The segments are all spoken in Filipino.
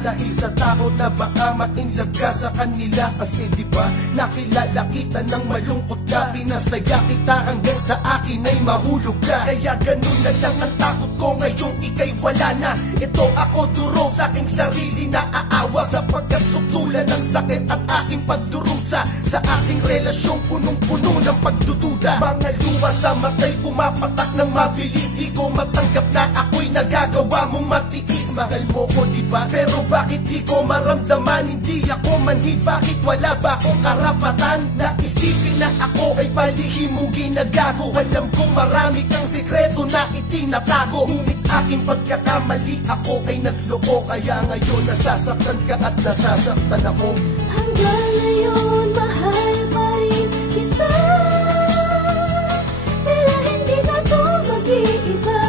dahil sa tao na baka mainlove ka sa kanila. Kasi diba nakilala kita nang malungkot ka, pinasaya kita hanggang sa akin ay mahulog ka. Kaya ganun na lang ang takot ko ngayong ika'y wala na. Ito ako duro sa aking sarili na aawa, sapagkat suktulan ng sakit at aking pagdurusa sa aking relasyong punong-puno ng pagdududa. Mga luha sa mata'y pumapatak ng mabilis, di ko matanggap na ako'y nagagawa mong matiis. Mahal mo ko diba, pero bakit di ko maramdaman? Hindi ako manhid, bakit wala ba akong karapatan na isipin na ako ay palihim mong ginagago? Alam kong marami kang sikreto na itinatago, ngunit aking pagkakamali ako ay nagloko. Kaya ngayon nasasaktan ka at nasasaktan ako. Hanggang ngayon mahal pa rin kita, tila hindi na to mag-iiba.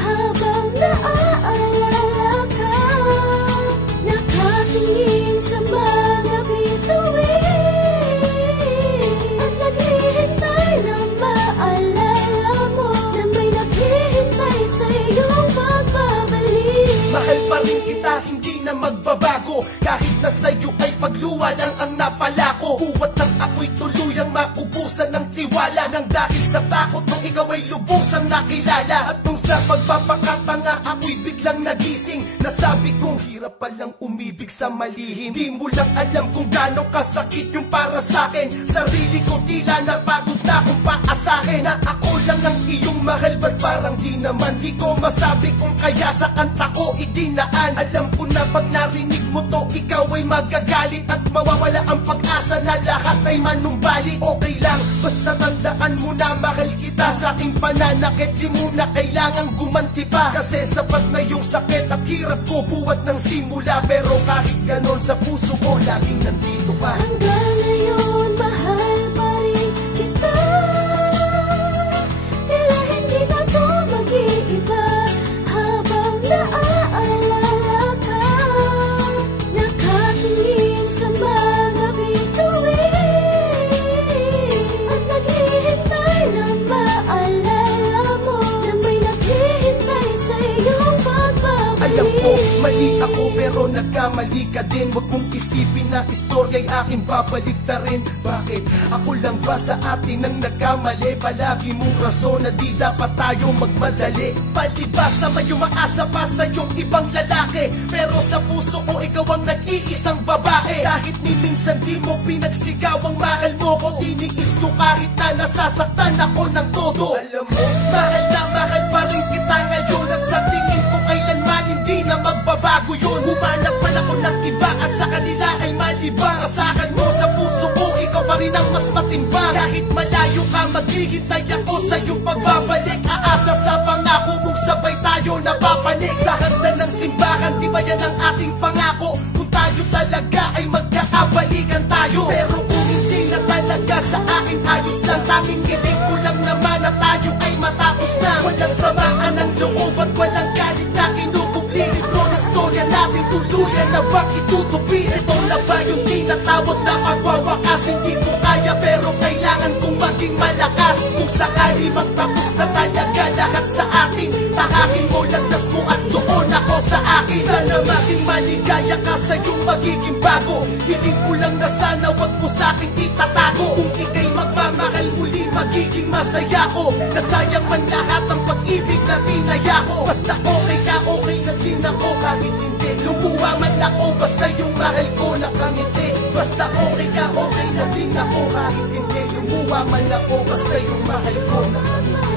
Habang naaalala ka, nakatingin sa mga bituin, at naghihintay na maalala mo na may naghihintay sa iyong pagbabalik. Mahal pa rin kita, hindi na magbabago, kahit na sa'yo ay pagluwa lang ang napala ko. Buwat lang ako'y tuluyang maubusan ng tiwala, nang dahil sa takot nung ikaw ay lubusang nakilala. At nung sa pagpapakatanga ako'y biglang nagising, nasabi kong hirap palang umibig sa malihim. Di mo lang alam kung gano'ng kasakit yung para sa'kin. Sarili ko tila napagod na kung paasahin na ako lang ang iyong mahal. Ba't parang di naman? Di ko masabi kung kaya sa kanta ko idinaan. Alam ko na pag narinig mo to, ikaw ay magagalit at mawawala ang pag-asa na lahat ay manumbalik. Okay lang, basta tandaan mo na mahal kita. Sa aking pananakit di mo na kailangang gumanti pa, kasi sapat na yung sakit at hirap ko buwat ng simula. Pero kahit ganon sa puso ko laging nandito ka. Hanggang ngayon mahal pa rin kita, tila hindi na to mag-iiba. Habang naaalala ka, nakatingin sa mga bituin, at naghihintay na maalala mo na may naghihintay sa iyong pagbabalik. Alam ko, mali ako pero nagkamali ka din. Huwag mong isipin na istorya'y aking babaliktarin. Bakit? Ako lang ba sa atin ang nagkamali? Palagi mong rason na di dapat tayo magmadali. Palibasa may umaasa pa sa iyong ibang lalaki, pero sa puso ko ikaw ang nag-iisang babae. Kahit ni minsan di mo pinagsigaw ang mahal mo ko, tiniis ko kahit na nasasaktan ako ng todo. Alam mo, mahal pa rin kita ngayon, at sa tingin ko kailanman hindi na magbabago yun. Humanap man ako ng iba at sa kanila ay malibang. Asahan mo sa puso ko, ikaw pa rin ang mas matimbang. Kahit malayo ka, maghihintay ako sa iyong pagbabalik. Aasa sa pangako mong sabay tayo napapanik. Sa hagdan ng simbahan, di ba yan ang ating pangako? Kung tayo talaga ay magkaabalikan tayo. Pero kung hindi na talaga sa akin ayos lang, tanging ibig ko lang naman na tayo ay matapos na. Walang samaan ng loob at walang galit na kinukubli. Libro ng storya natin tuluyan na bang itutupi? Ito na ba yung tinatawag na pagwawakas? Hindi ko kaya pero kailangan kong maging malakas. Kung sakali magtapos na talaga lahat sa atin, tahakin mo landas mo at doon ako sa akin. Sana maging maligaya ka sa iyong magiging bago. Hiling ko lang na sana wag mo sa akin itatago. Kung ika'y magmamahal muli, magiging masaya ko. Nasayang man lahat ang pag-ibig na tinaya ko. Basta okay ka, okay na din ako kahit hindi lumuha man ako, basta yung mahal ko nakangiti. Basta okay ka, okay na din ako kahit hindi lumuha man ako, basta yung mahal ko nakangiti.